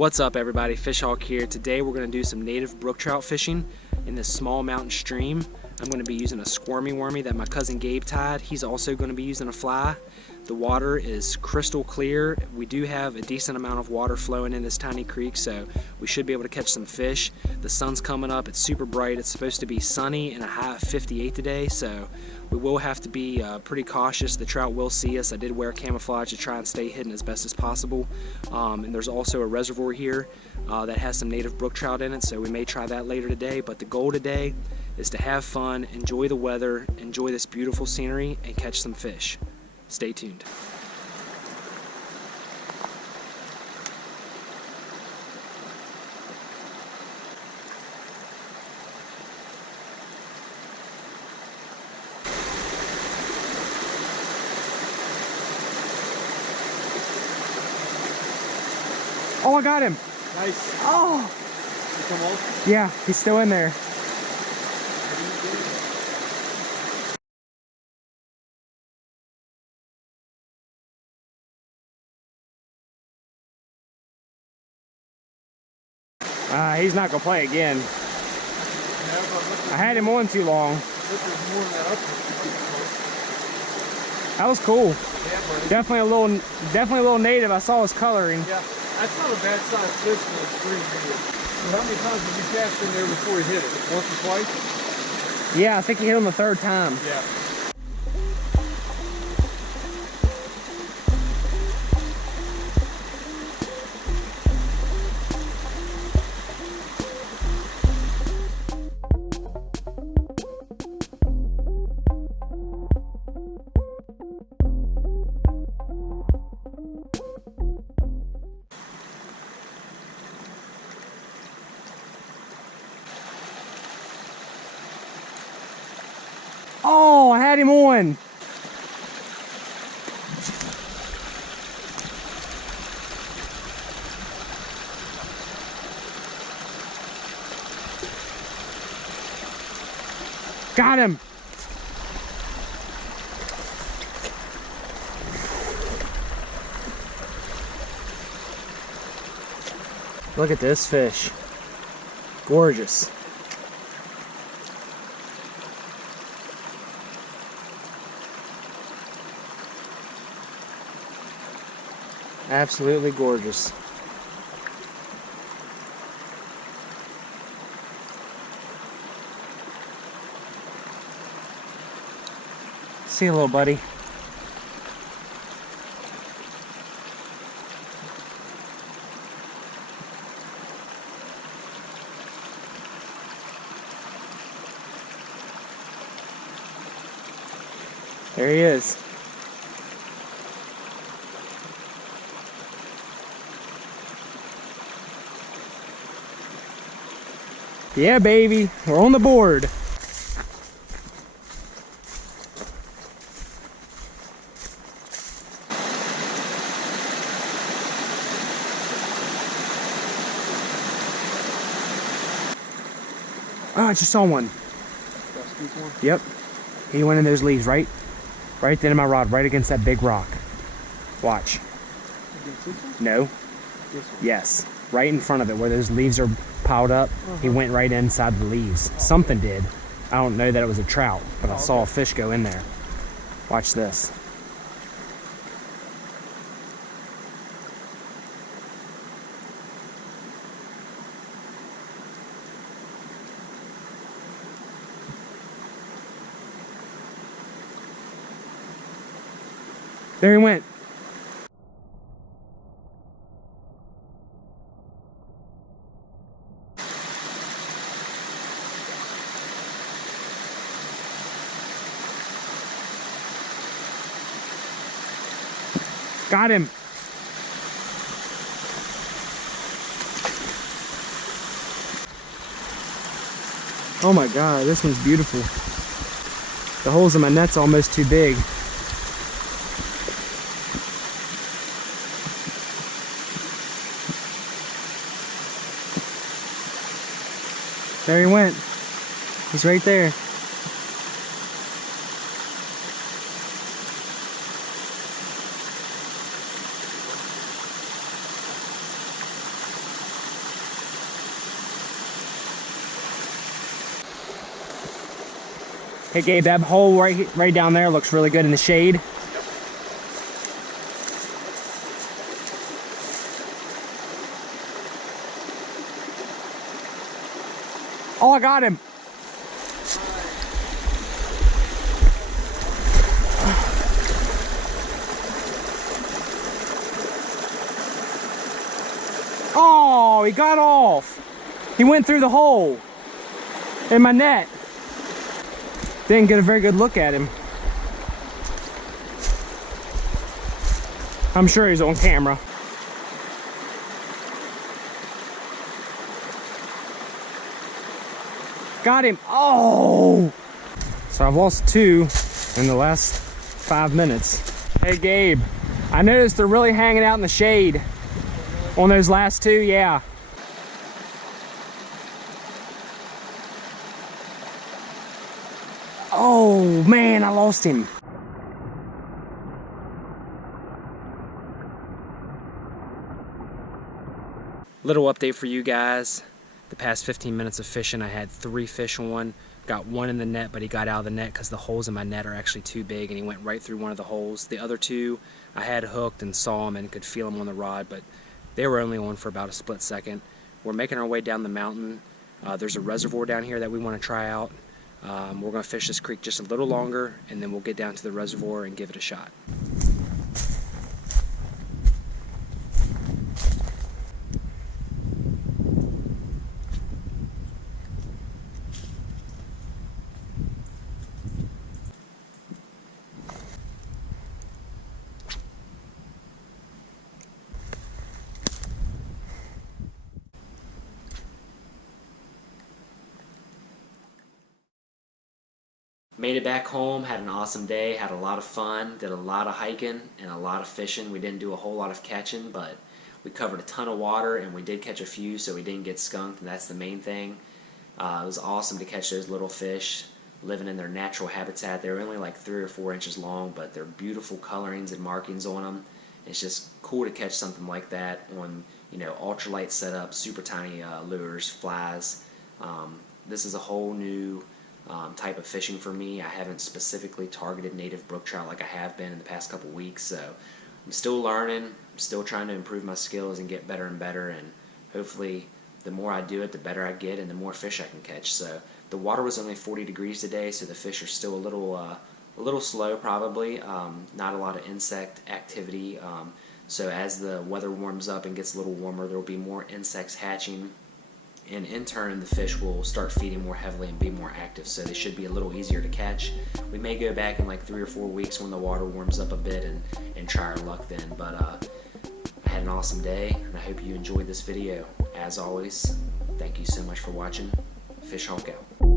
What's up everybody, Fish Hawk here. Today we're going to do some native brook trout fishing in this small mountain stream. I'm going to be using a squirmy wormy that my cousin Gabe tied. He's also going to be using a fly. The water is crystal clear. We do have a decent amount of water flowing in this tiny creek, so we should be able to catch some fish. The sun's coming up, it's super bright. It's supposed to be sunny and a high of 58 today, so we will have to be pretty cautious. The trout will see us. I did wear camouflage to try and stay hidden as best as possible. And there's also a reservoir here that has some native brook trout in it, so we may try that later today. But the goal today is to have fun, enjoy the weather, enjoy this beautiful scenery, and catch some fish. Stay tuned. Oh, I got him. Nice. Oh. You come off? Yeah, he's still in there. He's not gonna play again. I had him on too long. That was cool. Yeah, definitely a little native. I saw his coloring. Yeah, that's not a bad size fish for a stream either. So how many times did you cast in there before he hit it? Once or twice? Yeah, I think he hit him the third time. Yeah. Oh, I had him on. Got him. Look at this fish. Gorgeous. Absolutely gorgeous. See you, little buddy. There he is. Yeah, baby, we're on the board. Oh, I just saw one. Yep. He went in those leaves right at the end of my rod, right against that big rock. Watch. No. Yes. Right in front of it where those leaves are piled up. He went right inside the leaves. Something did. I don't know that it was a trout, but I saw a fish go in there. Watch this. There he went. Got him. Oh my God, this one's beautiful. The holes in my net's almost too big. There he went. He's right there. Hey Gabe, that hole right down there looks really good in the shade. Oh, I got him. Oh, he got off. He went through the hole in my net. Didn't get a very good look at him. I'm sure he's on camera. Got him. Oh! So I've lost 2 in the last 5 minutes. Hey Gabe, I noticed they're really hanging out in the shade on those last 2, yeah. Oh man, I lost him. Little update for you guys. The past 15 minutes of fishing, I had 3 fish on. Got 1 in the net, but he got out of the net because the holes in my net are actually too big and he went right through one of the holes. The other 2 I had hooked and saw them and could feel them on the rod, but they were only on for about a split second. We're making our way down the mountain. There's a reservoir down here that we want to try out. We're going to fish this creek just a little longer and then we'll get down to the reservoir and give it a shot. Made it back home, had an awesome day, had a lot of fun, did a lot of hiking and a lot of fishing. We didn't do a whole lot of catching, but we covered a ton of water and we did catch a few, so we didn't get skunked, and that's the main thing. It was awesome to catch those little fish living in their natural habitat. They're only like 3 or 4 inches long, but they're beautiful colorings and markings on them. It's just cool to catch something like that on, you know, ultralight setup, super tiny lures, flies. This is a whole new type of fishing for me. I haven't specifically targeted native brook trout like I have been in the past couple weeks, so I'm still learning, I'm still trying to improve my skills and get better and better, and hopefully the more I do it, the better I get and the more fish I can catch. So the water was only 40 degrees today, so the fish are still a little slow probably, not a lot of insect activity. So as the weather warms up and gets a little warmer, there will be more insects hatching, and in turn the fish will start feeding more heavily and be more active, so they should be a little easier to catch. We may go back in like 3 or 4 weeks when the water warms up a bit and try our luck then, but I had an awesome day and I hope you enjoyed this video. As always, thank you so much for watching. Fish Hawk out.